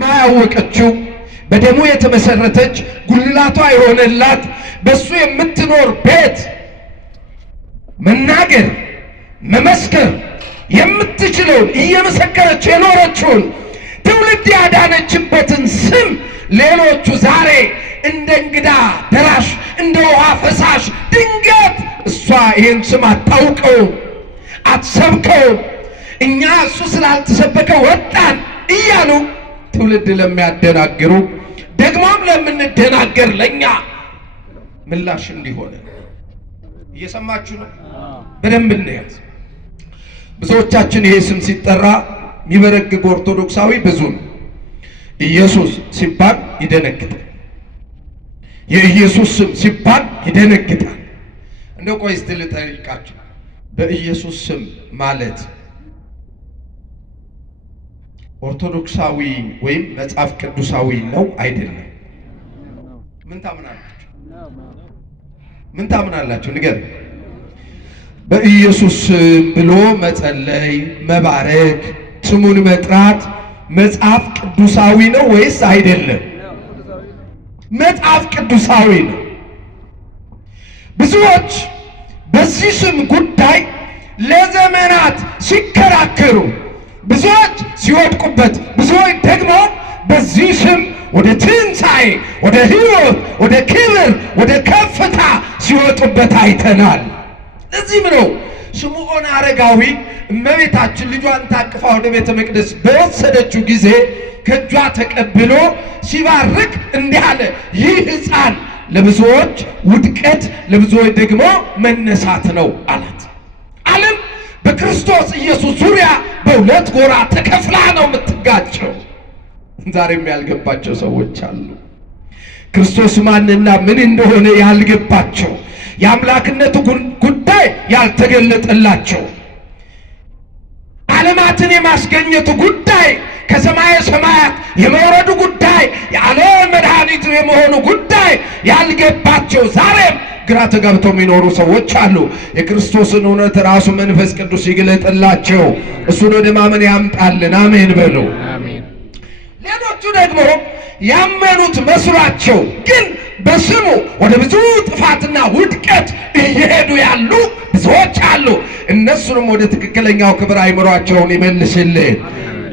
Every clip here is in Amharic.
ማያወቀችው በደሙ የተመሰረተች ጉልላቷ የሆነላት በሱ የምትኖር ቤት መናገር መመስከር የምትችለውን እየመሰከረች የኖረችውን ትውልድ ያዳነችበትን ስም ሌሎቹ ዛሬ እንደ እንግዳ ደራሽ እንደ ውሃ ፈሳሽ ድንገት እሷ ይህን ስም አታውቀው አትሰብከው እኛ እሱ ስላልተሰበከ ወጣን እያሉ ትውልድ ለሚያደናግሩ ደግሞም ለምንደናገር ለኛ ምላሽ እንዲሆን እየሰማችሁ ነው። በደንብ እንያዝ። ብዙዎቻችን ይሄ ስም ሲጠራ የሚበረግግ ኦርቶዶክሳዊ ብዙ ነው። ኢየሱስ ሲባል ይደነግጣል። የኢየሱስ ስም ሲባል ይደነግጣል። እንደው ቆይ እስቲ ልጠይቃችሁ፣ በኢየሱስ ስም ማለት ኦርቶዶክሳዊ ወይም መጽሐፍ ቅዱሳዊ ነው አይደለም? ምን ታምናላችሁ? ምን ታምናላችሁ? ንገር። በኢየሱስ ስም ብሎ መጸለይ፣ መባረክ፣ ስሙን መጥራት መጽሐፍ ቅዱሳዊ ነው ወይስ አይደለም? መጽሐፍ ቅዱሳዊ ነው። ብዙዎች በዚህ ስም ጉዳይ ለዘመናት ሲከራከሩ፣ ብዙዎች ሲወድቁበት፣ ብዙዎች ደግሞ በዚህ ስም ወደ ትንሣኤ፣ ወደ ሕይወት፣ ወደ ክብር፣ ወደ ከፍታ ሲወጡበት አይተናል። ለዚህም ነው ስምዖን አረጋዊ እመቤታችን ልጇን ታቅፋ ወደ ቤተ መቅደስ በወሰደችው ጊዜ ከእጇ ተቀብሎ ሲባርክ እንዲህ አለ፣ ይህ ሕፃን ለብዙዎች ውድቀት ለብዙዎች ደግሞ መነሳት ነው አላት። ዓለም በክርስቶስ ኢየሱስ ዙሪያ በሁለት ጎራ ተከፍላ ነው የምትጋጨው። ዛሬም ያልገባቸው ሰዎች አሉ። ክርስቶስ ማንና ምን እንደሆነ ያልገባቸው፣ የአምላክነቱ ጉዳይ ያልተገለጠላቸው፣ ዓለማትን የማስገኘቱ ጉዳይ፣ ከሰማየ ሰማያት የመውረዱ ጉዳይ፣ የዓለም መድኃኒቱ የመሆኑ ጉዳይ ያልገባቸው ዛሬም ግራ ተጋብተው የሚኖሩ ሰዎች አሉ። የክርስቶስን እውነት ራሱ መንፈስ ቅዱስ ይግለጥላቸው፣ እሱን ወደ ማመን ያምጣልን። አሜን በሉ። ሌሎቹ ደግሞ ያመኑት መስሏቸው ግን በስሙ ወደ ብዙ ጥፋትና ውድቀት እየሄዱ ያሉ ብዙዎች አሉ። እነሱንም ወደ ትክክለኛው ክብር አይምሯቸውን ይመልስልን።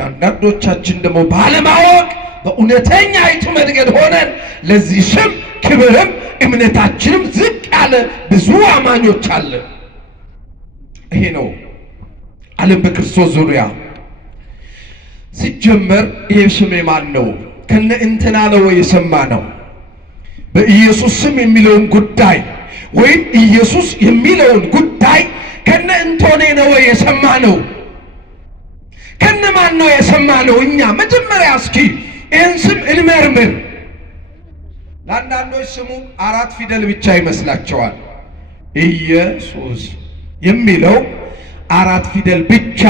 አንዳንዶቻችን ደግሞ ባለማወቅ በእውነተኛይቱ መንገድ ሆነን ለዚህ ስም ክብርም እምነታችንም ዝቅ ያለ ብዙ አማኞች አለን። ይሄ ነው ዓለም በክርስቶስ ዙሪያ ሲጀመር። ይህ ስም የማን ነው? ከነ እንትና ነው የሰማ ነው። በኢየሱስ ስም የሚለውን ጉዳይ ወይም ኢየሱስ የሚለውን ጉዳይ ከነ እንቶኔ ነው የሰማ ነው? ከነ ማን ነው የሰማ ነው? እኛ መጀመሪያ እስኪ ይህን ስም እንመርምር። ለአንዳንዶች ስሙ 4 ፊደል ብቻ ይመስላቸዋል። ኢየሱስ የሚለው 4 ፊደል ብቻ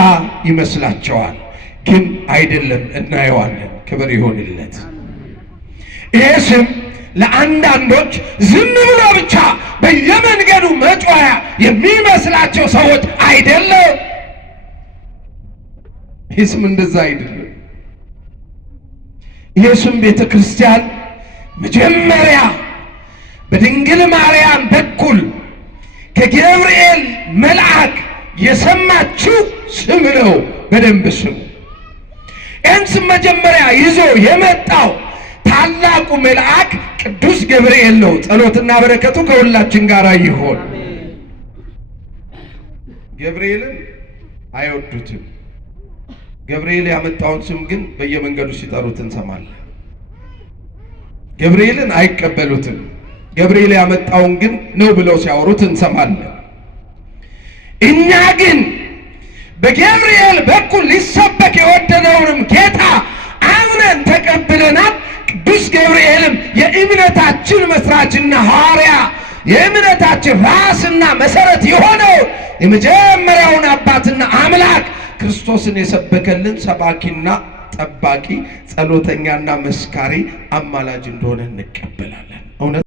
ይመስላቸዋል፣ ግን አይደለም። እናየዋለን። ክብር ይሁንለት። ይሄ ስም ለአንዳንዶች ዝም ብሎ ብቻ በየመንገዱ መጮያ የሚመስላቸው ሰዎች አይደለም። ይህ ስም እንደዛ አይደለም። ይሄ ስም ቤተ ክርስቲያን መጀመሪያ በድንግል ማርያም በኩል ከገብርኤል መልአክ የሰማችው ስም ነው። በደንብ ስሙ። ይህን ስም መጀመሪያ ይዞ የመጣው ታላቁ መልአክ ቅዱስ ገብርኤል ነው። ጸሎትና በረከቱ ከሁላችን ጋር ይሆን። ገብርኤልን አይወዱትም። ገብርኤል ያመጣውን ስም ግን በየመንገዱ ሲጠሩት እንሰማለን። ገብርኤልን አይቀበሉትም። ገብርኤል ያመጣውን ግን ነው ብለው ሲያወሩት እንሰማለን። እኛ ግን በገብርኤል በኩል ሊሰበክ የወደደውንም ጌታ አምነን ተቀብለናል። ቅዱስ ገብርኤልም የእምነታችን መስራችና ሐዋርያ የእምነታችን ራስና መሰረት የሆነው የመጀመሪያውን አባትና አምላክ ክርስቶስን የሰበከልን ሰባኪና ጠባቂ ጸሎተኛና መስካሪ አማላጅ እንደሆነ እንቀበላለን።